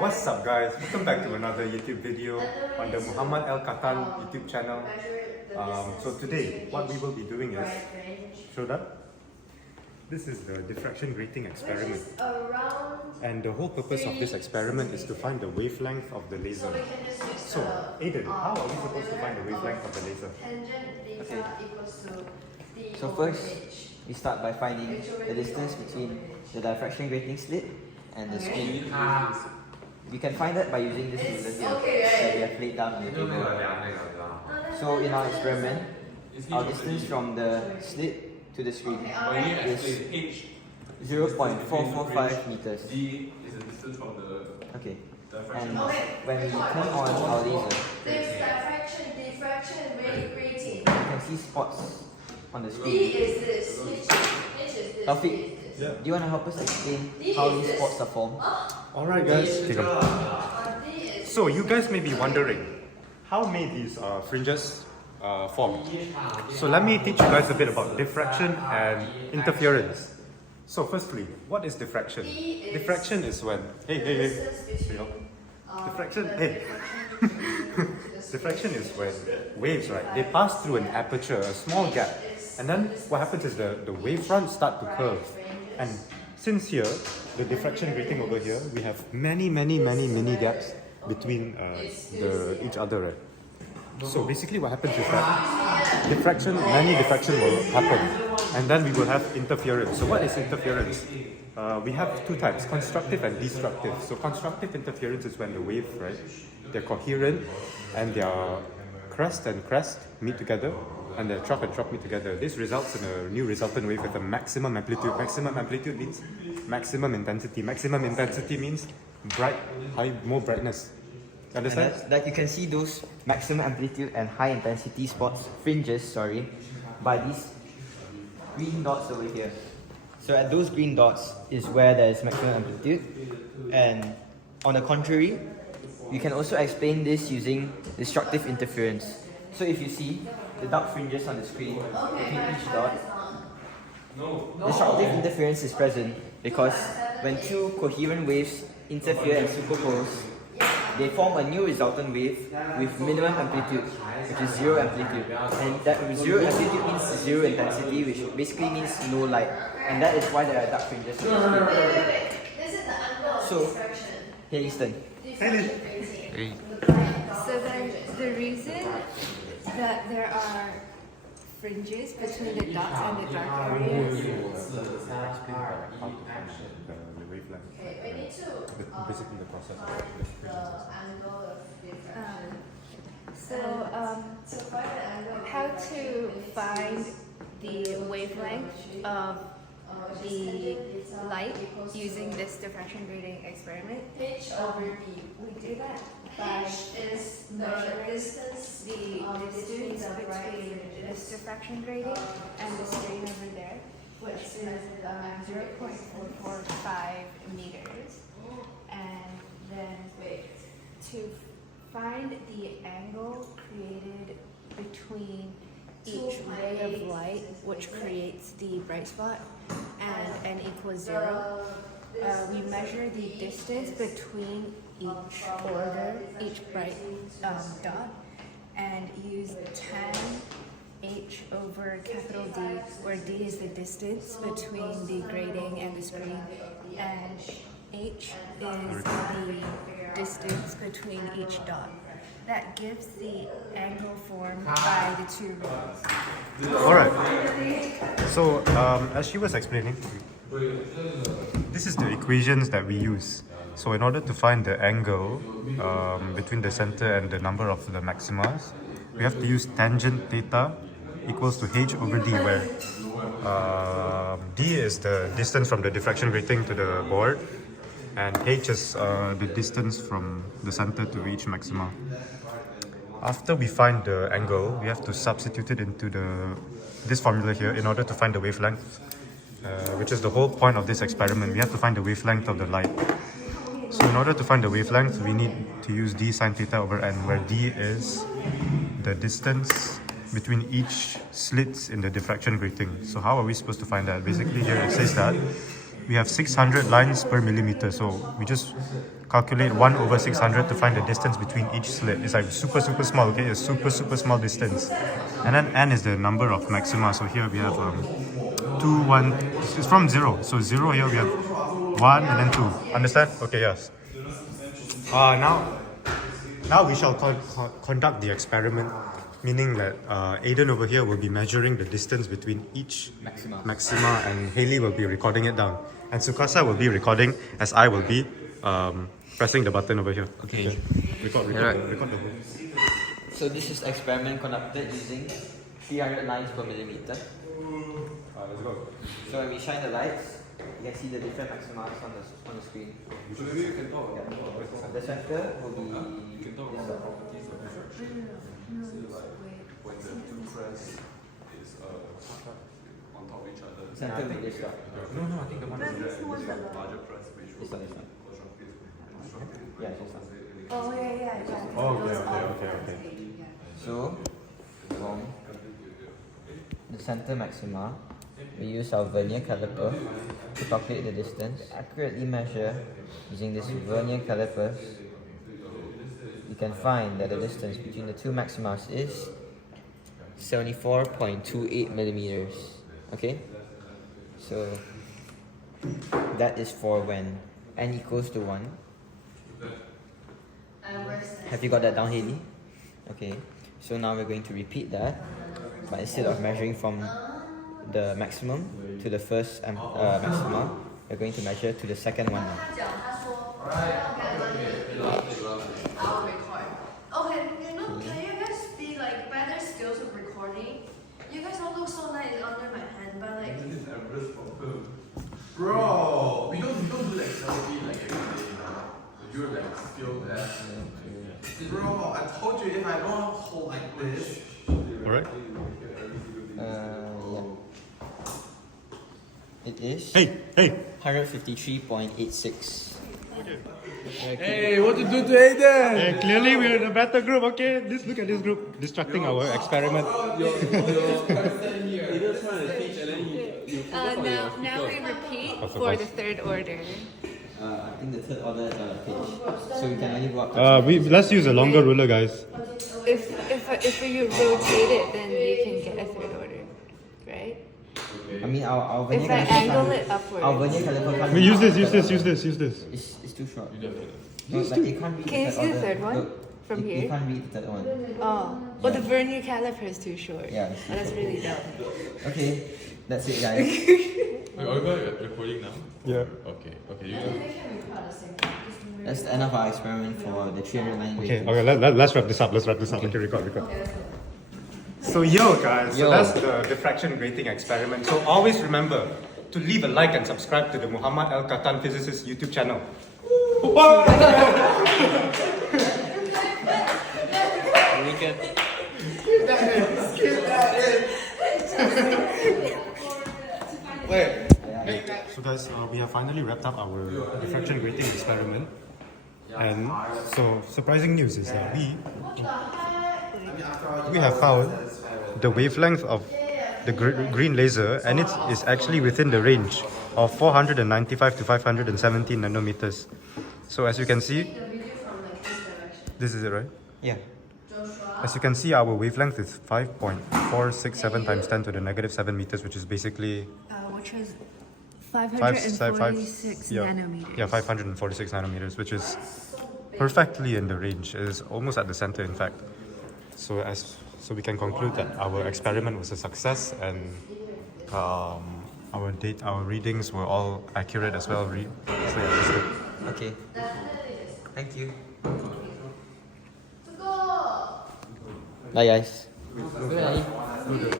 What's up guys, welcome back to another YouTube video on the Muhammad Al Katan YouTube channel. So today, what we will be doing is, show that. This is the diffraction grating experiment. And the whole purpose of this experiment is to find the wavelength of the laser. So, Aiden, how are we supposed to find the wavelength of the laser? Okay. So first, we start by finding the distance between the diffraction grating slit and the screen. We can find that by using this ruler here that we have laid down on the table. So in our experiment, our distance from the slit to the screen is 0.445 meters. D is the distance from the Okay. And when we turn on our laser, you can see spots on the screen. Taufik, do you want to help us explain how these spots are formed? Alright guys, so you guys may be wondering, how may these fringes form? So let me teach you guys a bit about diffraction and interference. So firstly, what is diffraction? Diffraction is when, diffraction is when waves, right, they pass through an aperture, a small gap, and then what happens is the wavefronts start to curve. And since here, the diffraction grating over here, we have many mini gaps between each other, right? So basically what happens is that many diffraction will happen, and then we will have interference. So what is interference? We have two types, constructive and destructive. So constructive interference is when the waves, right, they're coherent and their crest and crest meet together, and the trough and trough meet together. This results in a new resultant wave with a maximum amplitude. Maximum amplitude means maximum intensity. Maximum intensity means more brightness. Understand? That you can see those maximum amplitude and high intensity spots, fringes, by these green dots over here. So at those green dots is where there is maximum amplitude, and on the contrary, you can also explain this using destructive interference. So if you see the dark fringes on the screen between each dot, destructive interference is present because when two coherent waves interfere and superpose, they form a new resultant wave with minimum amplitude, which is zero amplitude. And that zero amplitude means zero intensity, which basically means no light. And that is why there are dark fringes. So, here is Easton. So then the reason that there are fringes between the dots and the dark areas. Basically the process. How to find the wavelength of the light using this diffraction grating experiment? We do that by measuring the distance between this diffraction grating and the screen over there, which is 0.445 meters. And then to find the angle created between each ray of light, which creates the bright spot, and n equals 0, we measure the distance between each bright dot, and use 10h over capital D, where D is the distance between the grating and the screen, and h is the distance between each dot. That gives the angle formed by the two rays. Alright, so as she was explaining, this is the equations that we use. So in order to find the angle between the center and the number of the maximas, we have to use tangent theta equals to h over d, where d is the distance from the diffraction grating to the board, and h is the distance from the center to each maxima. After we find the angle, we have to substitute it into this formula here in order to find the wavelength, which is the whole point of this experiment. We have to find the wavelength of the light. So in order to find the wavelength, we need to use d sine theta over n, where d is the distance between each slits in the diffraction grating. So how are we supposed to find that? Basically here it says that we have 600 lines per millimeter. So we just calculate 1 over 600 to find the distance between each slit. It's like super small, okay? A super small distance. And then n is the number of maxima. So here we have 2, 1. It's from 0. So 0 here we have 1 and then 2. Understand? Okay, yes. Now we shall conduct the experiment, meaning that Aiden over here will be measuring the distance between each maxima and Hayley will be recording it down. And Tsukasa will be recording as I will be pressing the button over here. Okay. Record the whole. So this is experiment conducted using 300 lines per millimeter. Let's go. So when we shine the lights, you can see the different maxima on the screen. So maybe you can talk about The center will be you can talk about the properties of diffraction. So like when the two crests is on top of each other. center will be this one. No, I think the one is Larger crest which will This one, this one. Yeah, this one. Oh, yeah. Oh, okay. So from the center maxima, we use our vernier caliper to calculate the distance. Accurately measure using this vernier calipers. You can find that the distance between the two maximas is 74.28 millimeters. Okay? So that is for when n equals to 1. Have you got that down, Hayley? Okay. So now we're going to repeat that, but instead of measuring from the maximum to the first maxima, we're going to measure to the second one now. I'll record. Okay, can you guys be like better skills of recording? You guys all look so nice under my hand, but like. This is average from whom? Bro, we don't do like selfie like every day now. You're like skilled at. Bro, I told you if I don't hold like this. Alright. Yeah. It is Hey! 153.86. Hey, what you do to Aiden? Hey, clearly we're in a better group, okay? Look at this group distracting our experiment. Now we repeat for the third order. I think the third order is on the page. So we can only go up to Let's use a longer ruler, guys. If you rotate it, then you can get a third order, right? I mean, our vernier If I caliper angle can't- it upward. Our vernier caliper can't Wait, read use the this. It's too short. No, like, it can't read Can you the see the order. third one Look, from it here? can't read the third one. Oh, the vernier caliper is too short. Yeah. Oh, that's really dumb. Okay, that's it, guys. Wait, are you recording now? Yeah. Okay. That's the end of our experiment for the 309 Okay, gratings. let's wrap this up. Okay, record. So guys, Yo. so that's the diffraction grating experiment. So always remember to leave a like and subscribe to the Muhammad Al Katan Physicist YouTube channel. So guys, we have finally wrapped up our diffraction grating experiment. And so surprising news is that we have found the wavelength of the green laser, and it is actually within the range of 495 to 517 nanometers. So as you can see, this is it, right? Yeah. As you can see, our wavelength is 5.467 times 10 to the negative 7 meters, which is basically Which is 546 nanometers. Yeah, 546 nanometers, which is perfectly in the range. It is almost at the center, in fact. So we can conclude that our experiment was a success, and our readings were all accurate as well. So yeah, that's good. Okay. Thank you. Bye, guys.